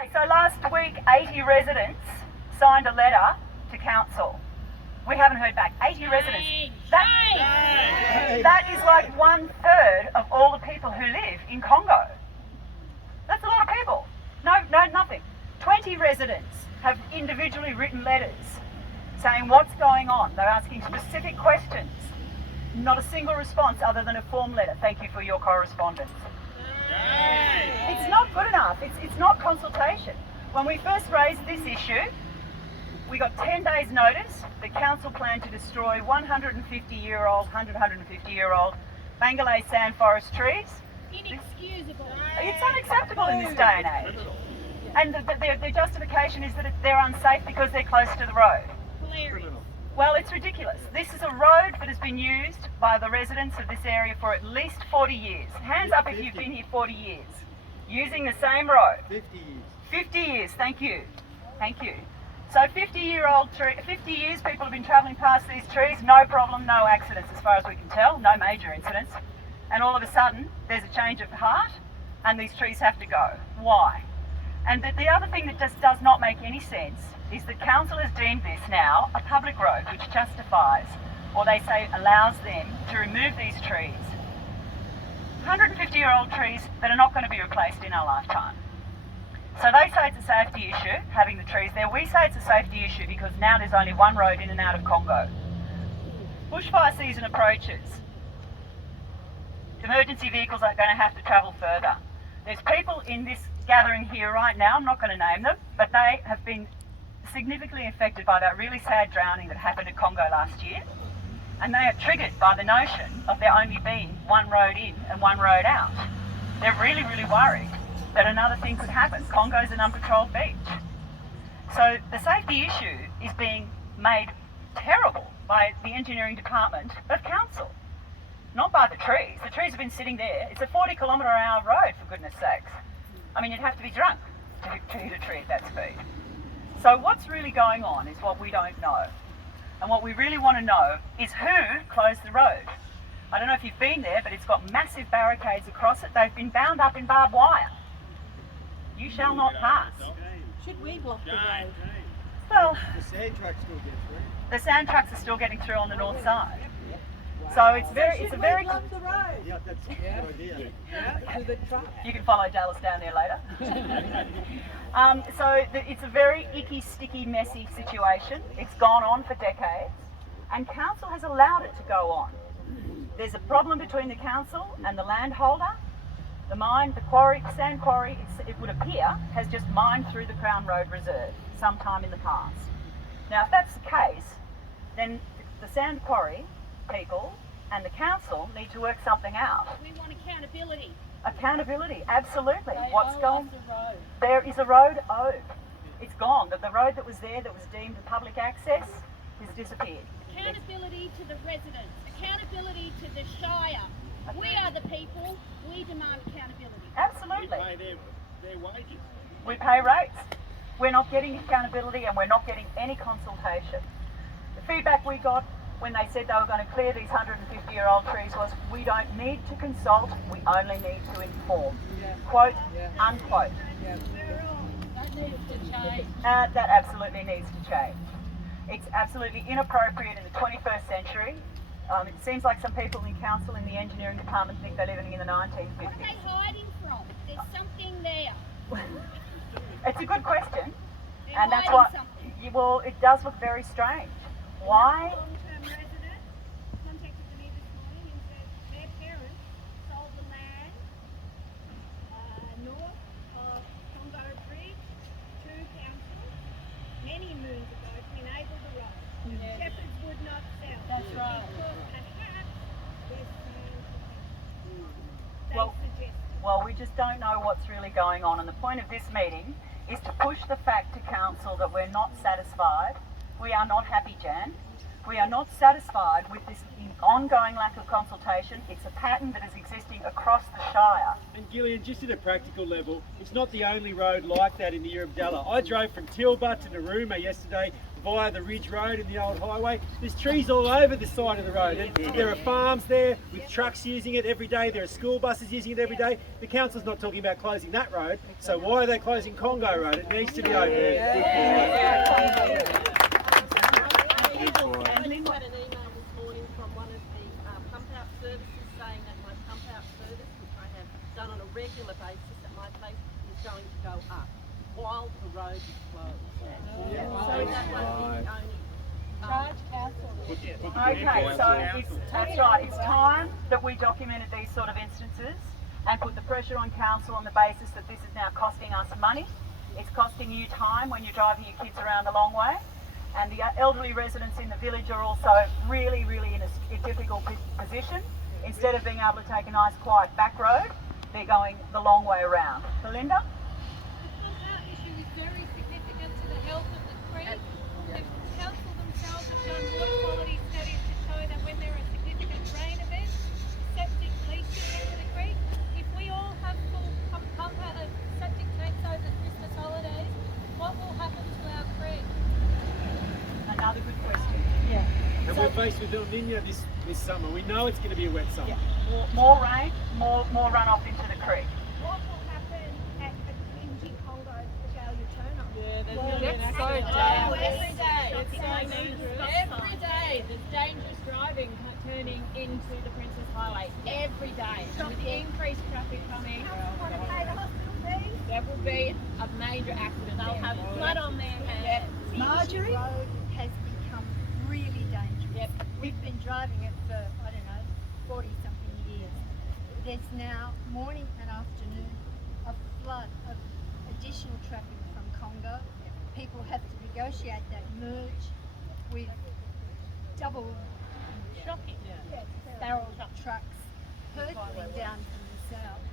Okay, so last week 80 residents signed a letter to council. We haven't heard back. 80 residents. That is like 1/3 of all the people who live in Congo. That's a lot of people. No, nothing. 20 residents have individually written letters saying what's going on. They're asking specific questions. Not a single response other than a form letter. Thank you for your correspondence. It's not good enough. It's not consultation. When we first raised this issue, we got 10 days notice. The council planned to destroy 150-year-old Bengalese sand forest trees. Inexcusable. It's unacceptable in this day and age. And the justification is that they're unsafe because they're close to the road. Hilarious. Well, it's ridiculous. This is a road that has been used by the residents of this area for at least 40 years. Hands up if you've been here 40 years. Using the same road. 50 years. 50 years, thank you. Thank you. So 50 years people have been travelling past these trees, no problem, no accidents as far as we can tell, no major incidents. And all of a sudden, there's a change of heart and these trees have to go. Why? And the other thing that just does not make any sense is that council has deemed this now a public road, which justifies, or they say allows them to remove these trees. 150-year-old trees that are not going to be replaced in our lifetime. So they say it's a safety issue, having the trees there. We say it's a safety issue because now there's only one road in and out of Congo. Bushfire season approaches. Emergency vehicles are going to have to travel further. There's people in this gathering here right now, I'm not going to name them, but they have been significantly affected by that really sad drowning that happened in Congo last year. And they are triggered by the notion of there only being one road in and one road out. They're really, really worried that another thing could happen. Congo's an unpatrolled beach. So the safety issue is being made terrible by the engineering department of council, not by the trees. The trees have been sitting there. It's a 40-kilometre-an-hour road, for goodness sakes. I mean, you'd have to be drunk to hit a tree at that speed. So what's really going on is what we don't know. And what we really want to know is who closed the road. I don't know if you've been there, but it's got massive barricades across it. They've been bound up in barbed wire. You shall not pass. Should we block the road? Well, The sand trucks still get through. the sand trucks are still getting through on the north side. So it's a very. Block the road. Yeah, that's a good idea. To the truck. You can follow Dallas down there later. It's a very icky, sticky, messy situation. It's gone on for decades, and council has allowed it to go on. There's a problem between the council and the landholder. The mine, the quarry, sand quarry, it would appear, has just mined through the Crown Road Reserve sometime in the past. Now, if that's the case, then the sand quarry people and the council need to work something out. We want accountability. Accountability, absolutely. They What's owe going? us a road. There is a road owed. It's gone. The road that was there, that was deemed public access, has disappeared. Accountability to the residents. Accountability to the Shire. We are the people. We demand accountability. Absolutely. Their wages. We pay rates. We're not getting accountability and we're not getting any consultation. The feedback we got when they said they were going to clear these 150-year-old trees was, we don't need to consult, we only need to inform. Quote, unquote. That needs to change. That absolutely needs to change. It's absolutely inappropriate in the 21st century. It seems like some people in council in the engineering department think they're living in the 1950s. What are they hiding from? There's something there. It's a good question, They're and that's hiding what. something. Well, it does look very strange. Why? Long-term resident contacted me this morning and said their parents sold the land north of Congo Bridge to council many moons ago to enable the road. Shepherds would not sell. That's right. Because perhaps there's they Well- suggested. Well, we just don't know what's really going on, and the point of this meeting is to push the fact to council that we're not satisfied. We are not happy, Jan. We are not satisfied with this ongoing lack of consultation. It's a pattern that is existing across the Shire. And Gillian, just at a practical level, it's not the only road like that in the Urubdala. I drove from Tilba to Narooma yesterday via the Ridge Road and the old highway. There's trees all over the side of the road, and there are farms there with trucks using it every day. There are school buses using it every day. The council's not talking about closing that road, so why are they closing Congo Road? It needs to be open. Had an email this morning from one of the pump out services saying that my pump out service, which I have done on a regular basis at my place, is going to go up while the road is closed. So that won't be the only. Okay, so that's right. It's time that we documented these sort of instances and put the pressure on council on the basis that this is now costing us money. It's costing you time when you're driving your kids around a long way. And the elderly residents in the village are also really in a difficult position. Instead of being able to take a nice quiet back road, they're going the long way around. Belinda? The pump out issue is very significant to the health of the creek. The council themselves have done water quality studies to show that when there are significant rain events, septic leaks into the creek. If we all have full pump out of septic tanks over Christmas holidays, what will happen to our creek? Another good question. And we're faced with El Nino this summer. We know it's going to be a wet summer. More rain, more runoff into the creek. What will happen at the Kingi Congo Regalia turn-on? That's so dangerous. Every day. It's so dangerous. Every day there's dangerous driving turning into the Princess Highway. Every day. And with the increased traffic coming, Want to pay the hospital fees? there will be a major accident. They'll have blood on their hands. Marjorie? The road has become really dangerous. Yep. We've been driving it for, 40-something years. There's now morning and afternoon a flood of additional traffic from Congo. People have to negotiate that merge with double barrel trucks hurtling down from the south.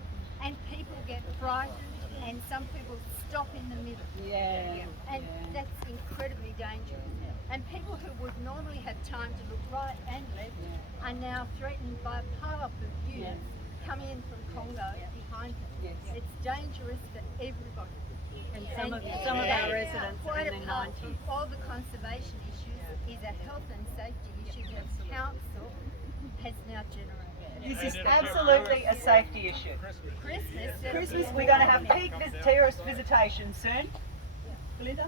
And people get frightened and some people stop in the middle. And that's incredibly dangerous. And people who would normally have time to look right and left are now threatened by a pile-up of units coming in from Congo behind them. It's dangerous for everybody. And some of our residents are Quite in their apart 90s. from all the conservation issues, is a health and safety issue that council has now generated. This is absolutely a safety issue. Christmas, we're going to have peak terrorist visitation soon. Belinda?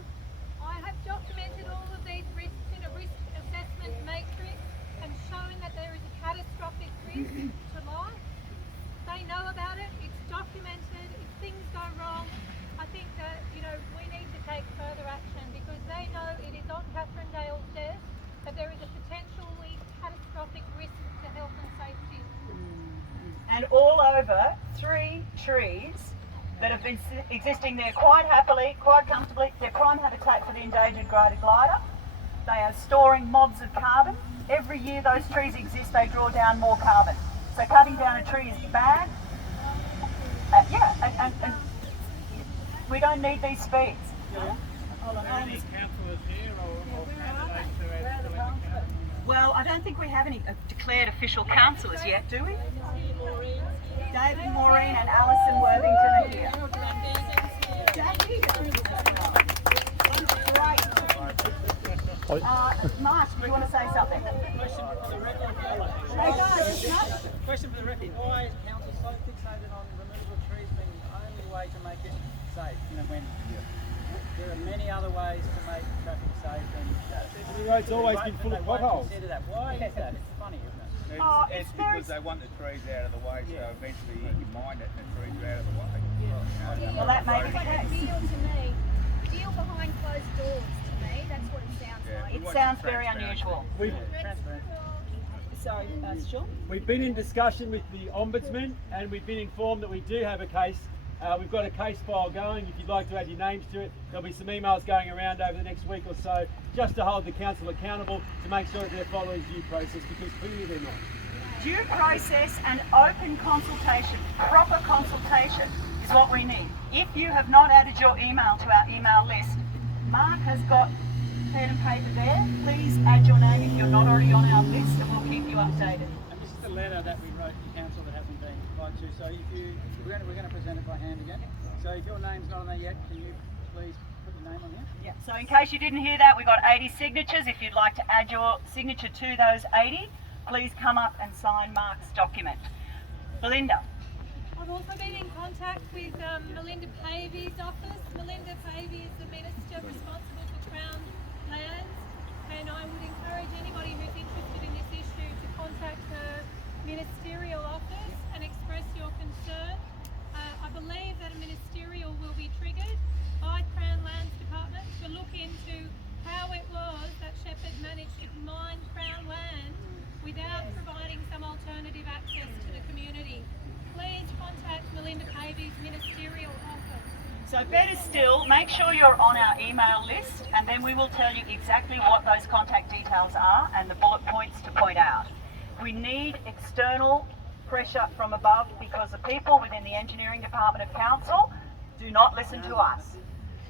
I have documented all of these risks in a risk assessment matrix and shown that there is a catastrophic risk to life. They know about it, it's documented. If things go wrong, I think that, we need to take further action because they know it is on Catherine Dale's desk that there is a potentially catastrophic risk to health and safety. And all over 3 trees that have been existing there quite happily, quite comfortably. They're prime habitat for the endangered greater glider. They are storing mobs of carbon. Every year those trees exist, they draw down more carbon. So cutting down a tree is bad. And we don't need these speeds. Any councillors here or candidates who have selected councillors? Well, I don't think we have any declared official councillors yet, do we? David, Maureen and Alison Worthington are here. Mark, do you want to say something? Question for the record. Why is council so fixated on removal of trees being the only way to make it safe? When there are many other ways to make traffic safe and The road's always been full of potholes. consider that. Why is that? It's funny, isn't it? It's very... because they want the trees out of the way, so eventually you mind it and the trees are out of the way. Well, that may be the case. Deal behind closed doors to me, that's what it sounds like. It sounds very unusual. Sorry, Sean? We've been in discussion with the Ombudsman and we've been informed that we do have a case. We've got a case file going. If you'd like to add your names to it, there'll be some emails going around over the next week or so just to hold the council accountable to make sure that they're following due process, because clearly they're not. Due process and open consultation, proper consultation is what we need. If you have not added your email to our email list, Mark has got pen and paper there. Please add your name if you're not already on our list and we'll keep you updated. And this is the letter that we wrote to council that hasn't been replied to. So if we're going to present it by hand again. So if your name's not on there yet, can you please put your name on here? Yeah. So in case you didn't hear that, we got 80 signatures. If you'd like to add your signature to those 80, please come up and sign Mark's document. Belinda. I've also been in contact with Melinda Pavey's office. Melinda Pavey is the Minister responsible for Crown lands, and I would encourage anybody who's interested in this issue to contact her ministerial office and express your concern. I believe that a ministerial will be triggered by Crown Lands Department to look into how it was that Shepherd managed to mine Crown land without providing some alternative access to the community. Please contact Melinda Pavey's ministerial office. So better still, make sure you're on our email list, and then we will tell you exactly what those contact details are and the bullet points to point out. We need external pressure from above because the people within the engineering department of council do not listen to us.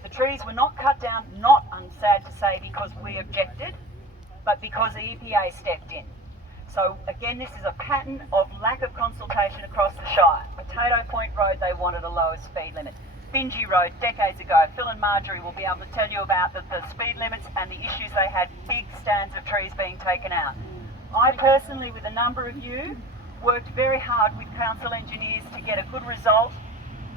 The trees were not cut down, not, I'm sad to say, because we objected, but because the EPA stepped in. So again, this is a pattern of lack of consultation across the Shire. Potato Point Road, they wanted a lower speed limit. Bingy Road, decades ago, Phil and Marjorie will be able to tell you about the speed limits and the issues they had, big stands of trees being taken out. I personally, with a number of you, worked very hard with council engineers to get a good result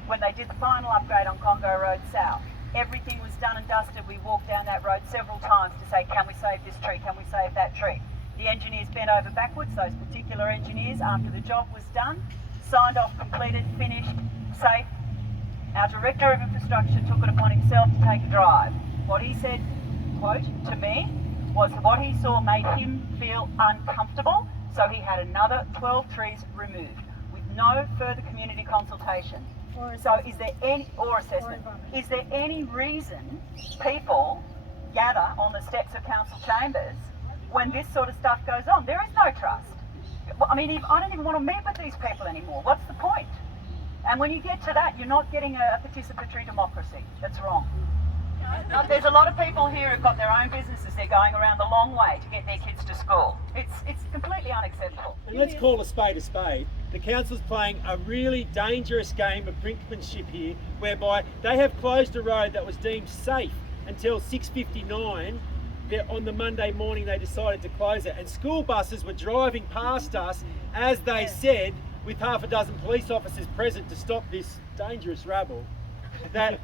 when they did the final upgrade on Congo Road South. Everything was done and dusted. We walked down that road several times to say, can we save this tree, can we save that tree? The engineers bent over backwards, those particular engineers, after the job was done, signed off, completed, finished, safe. Our Director of Infrastructure took it upon himself to take a drive. What he said, quote, to me, was that what he saw made him feel uncomfortable, so he had another 12 trees removed with no further community consultation. So is there any, or assessment, is there any reason people gather on the steps of council chambers when this sort of stuff goes on? There is no trust. I mean, I don't even want to meet with these people anymore. What's the point? And when you get to that, you're not getting a participatory democracy. That's wrong. There's a lot of people here who've got their own businesses. They're going around the long way to get their kids to school. It's completely unacceptable. And let's call a spade a spade. The council's playing a really dangerous game of brinkmanship here, whereby they have closed a road that was deemed safe until 6:59. On the Monday morning they decided to close it, and school buses were driving past us, as they said, with half a dozen police officers present to stop this dangerous rabble. That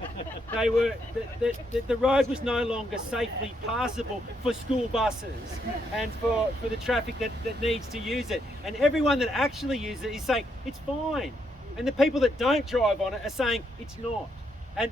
the road was no longer safely passable for school buses and for the traffic that needs to use it. And everyone that actually uses it is saying it's fine. And the people that don't drive on it are saying it's not.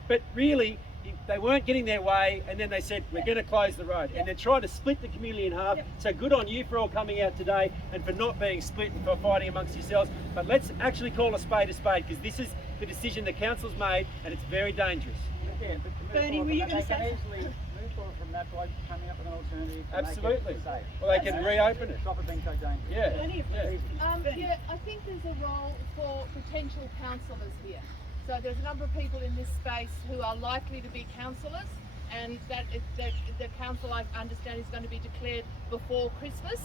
But really, they weren't getting their way, and then they said, we're going to close the road. And they're trying to split the community in half. So good on you for all coming out today and for not being split and for fighting amongst yourselves. But let's actually call a spade, because this is the decision the council's made, and it's very dangerous. Yeah, but Bernie, were you they going to can say easily move forward from that by coming up with an alternative. to Absolutely. Make it safe. Well, they can reopen it. Stop it being so dangerous. Yeah. Yeah, I think there's a role for potential councillors here. So there's a number of people in this space who are likely to be councillors, and that the council, I understand, is going to be declared before Christmas.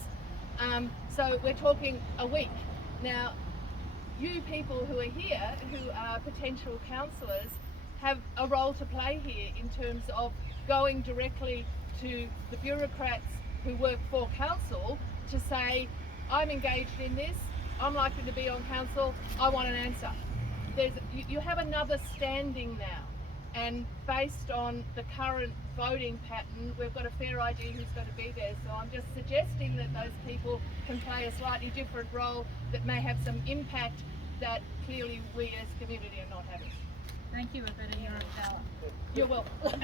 So we're talking a week. Now, you people who are here, who are potential councillors, have a role to play here in terms of going directly to the bureaucrats who work for council to say, I'm engaged in this, I'm likely to be on council, I want an answer. You have another standing now, and based on the current voting pattern, we've got a fair idea who's going to be there. So I'm just suggesting that those people can play a slightly different role that may have some impact that clearly we as community are not having. Thank you, Roberta. You're a power. You're welcome.